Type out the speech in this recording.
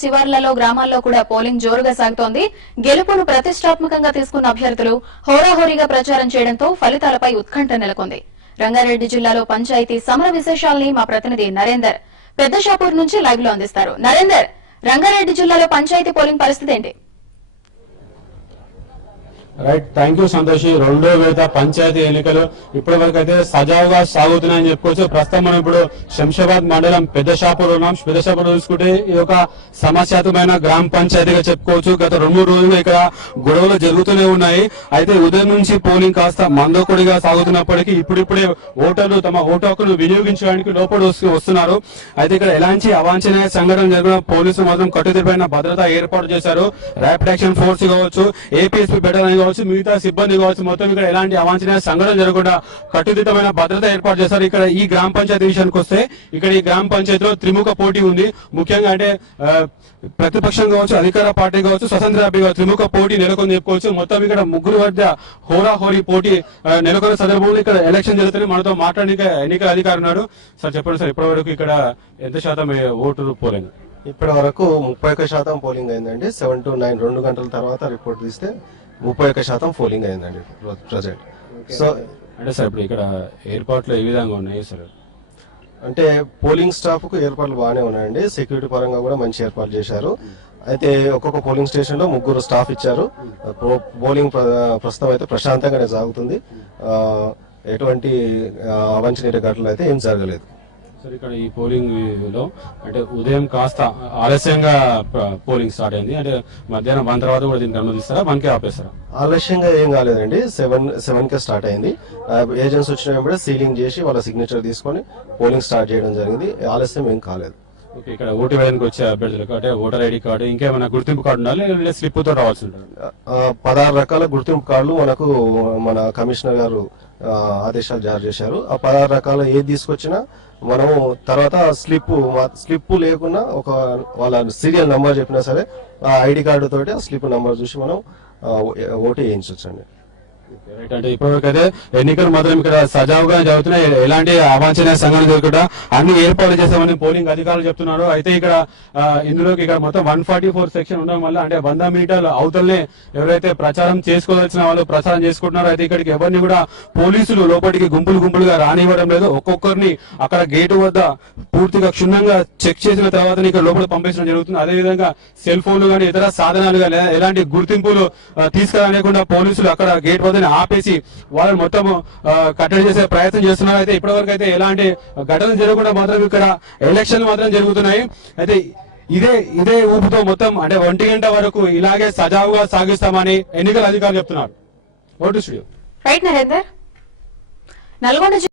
శివార్లలో గ్రామాల్లో కూడా పోలింగ్ జోరుగా సాగుతోంది. గెలుపును ప్రతిష్టాత్మకంగా తీసుకున్న అభ్యర్థులు హోరాహోరీగా ప్రచారం చేయడంతో ఫలితాలపై ఉత్కంఠ నెలకొంది. రంగారెడ్డి జిల్లాలో పంచాయతీ సమర విశేషాల్ని మా ప్రతినిధి నరేందర్ పెద్దషాపూర్ నుంచి లైవ్ లో అందిస్తారు. నరేందర్, రంగారెడ్డి జిల్లాలో పంచాయతీ పోలింగ్ పరిస్థితి ఏంటి? Right, thank you Santoshi. రెండో విడత పంచాయతీ ఎన్నికలు ఇప్పటి వరకు అయితే సజావుగా సాగుతున్నాయని చెప్పుకోవచ్చు. ప్రస్తుతం మనం ఇప్పుడు శంషాబాద్ మండలం పెద్దషాపూర్ ఉన్నాం. పెద్దషాపూర్ చూసుకుంటే ఇది ఒక సమస్యాత్మకమైన గ్రామ పంచాయతీగా చెప్పుకోవచ్చు. గత 2-3 రోజులు ఇక్కడ గొడవలు జరుగుతూనే ఉన్నాయి. అయితే ఉదయం నుంచి పోలింగ్ కాస్త మందకొడిగా సాగుతున్నప్పటికీ ఇప్పుడిప్పుడే ఓటర్లు తమ ఓటు హక్కును వినియోగించడానికి లోపల వస్తున్నారు. అయితే ఇక్కడ ఎలాంటి అవాంఛనీయ సంఘటన జరిగిన పోలీసులు మాత్రం కట్టుదిట్టమైన భద్రత ఏర్పాటు చేశారు. ర్యాపిడ్ యాక్షన్ ఫోర్స్ కావచ్చు, ఏపీఎస్పీ బెటాలియన్ కావచ్చు, మిగతా సిబ్బంది కావచ్చు, మొత్తం ఇక్కడ ఎలాంటి అవాంఛనీయ సంఘటన జరగకుండా కట్టుదిట్టమైన భద్రత ఏర్పాటు చేశారు. ఇక్కడ ఈ గ్రామ పంచాయతీ విషయానికి వస్తే ఇక్కడ ఈ గ్రామ పంచాయతీలో త్రిముఖ పోటీ ఉంది. ముఖ్యంగా అంటే ప్రతిపక్షం కావచ్చు, అధికార పార్టీ కావచ్చు, స్వతంత్ర అభ్యర్థి త్రిముఖ పోటీ నెలకొని చెప్పుకోవచ్చు. మొత్తం ఇక్కడ ముగ్గురు మధ్య హోరాహోరీ పోటీ నెలకొన్న సందర్భంలో ఇక్కడ ఎలక్షన్ జరుగుతుంది. మనతో మాట్లాడడానికి ఎన్నికల అధికారి ఉన్నాడు. సార్ చెప్పండి సార్, ఇప్పటి వరకు ఇక్కడ ఎంత శాతం ఓటు పోలింగ్? ఇప్పటి వరకు 31% పోలింగ్ అయిందండి. 7 to 9 2 గంటల తర్వాత రిపోర్ట్ తీస్తే 31% పోలింగ్ అయిందండి ప్రజెంట్. సో అంటే సార్ ఇప్పుడు ఇక్కడ ఏర్పాట్లు ఏ విధంగా ఉన్నాయి సార్? అంటే పోలింగ్ స్టాఫ్ కు ఏర్పాట్లు బాగానే ఉన్నాయండి. సెక్యూరిటీ పరంగా కూడా మంచి ఏర్పాట్లు చేశారు. అయితే ఒక్కొక్క పోలింగ్ స్టేషన్ లో 3 స్టాఫ్ ఇచ్చారు. పోలింగ్ ప్రస్తుతం అయితే ప్రశాంతంగానే సాగుతుంది. ఎటువంటి అవాంఛనీయ ఘటనలు అయితే ఏం జరగలేదు. సార్ ఇక్కడ ఈ పోలింగ్ లో అంటే ఉదయం కాస్త ఆలస్యంగా పోలింగ్ స్టార్ట్ అయింది. అంటే మధ్యాహ్నం 1 తర్వాత కూడా దీనికి అనుమతిస్తారా, 1కే ఆపేస్తారా? ఆలస్యంగా ఏం కాలేదండి. 7కే స్టార్ట్ అయింది. ఏజెంట్స్ వచ్చినప్పుడే సీలింగ్ చేసి వాళ్ళ సిగ్నేచర్ తీసుకొని పోలింగ్ స్టార్ట్ చేయడం జరిగింది. ఆలస్యం ఏం కాలేదు. ఓకే, ఇక్కడ ఓటు వేయడానికి వచ్చే అభ్యర్థులకు అంటే ఓటర్ ఐడి కార్డు ఇంకేమైనా గుర్తింపు కార్డు ఉండాలి, లేదా స్లిప్ తో రావాల్సి ఉంటుంది? 16 రకాల గుర్తింపు కార్డులు మనకు మన కమిషనర్ గారు ఆదేశాలు జారీ చేశారు. ఆ 16 రకాల ఏది తీసుకొచ్చినా మనము తర్వాత స్లిప్ లేకున్నా ఒక వాళ్ళ సీరియల్ నంబర్ చెప్పినా సరే ఆ ఐడి కార్డు తోటి ఆ స్లిప్ నంబర్ చూసి మనం ఓటు వేయించవచ్చండి. అంటే ఇప్పటివరకు అయితే ఎన్నికలు మాత్రం ఇక్కడ సజావుగా జరుగుతున్నాయి. ఎలాంటి అవాంఛనీయ సంఘటన జరగకుండా అన్ని ఏర్పాట్లు చేశామని పోలింగ్ అధికారులు చెప్తున్నారు. అయితే ఇక్కడ ఇందులోకి ఇక్కడ మొత్తం 144 సెక్షన్ ఉండడం వల్ల అంటే 100 మీటర్ల అవతలనే ఎవరైతే ప్రచారం చేసుకోవాల్సిన వాళ్ళు ప్రచారం చేసుకుంటున్నారో అయితే ఇక్కడికి ఎవరిని కూడా పోలీసులు లోపలికి గుంపులుగా రానివ్వడం లేదు. ఒక్కొక్కరిని అక్కడ గేటు వద్ద పూర్తిగా క్షుణ్ణంగా చెక్ చేసిన తర్వాత ఇక్కడ లోపల పంపించడం జరుగుతుంది. అదేవిధంగా సెల్ ఫోన్లు కానీ ఇతర సాధనాలు కానీ ఎలాంటి గుర్తింపులు తీసుకురానివ్వకుండా పోలీసులు అక్కడ గేట్ వద్ద ఆపేసి వాళ్ళని మొత్తం కట్టడి చేసే ప్రయత్నం చేస్తున్నారు. అయితే ఇప్పటివరకు అయితే ఎలాంటి ఘటనలు జరగకుండా మాత్రం ఇక్కడ ఎలక్షన్లు మాత్రం జరుగుతున్నాయి. అయితే ఇదే ఊపుతో మొత్తం అంటే 1 గంట వరకు ఇలాగే సజావుగా సాగిస్తామని ఎన్నికల అధికారులు చెప్తున్నారు. Vote studio. Right Narender. Nalgonda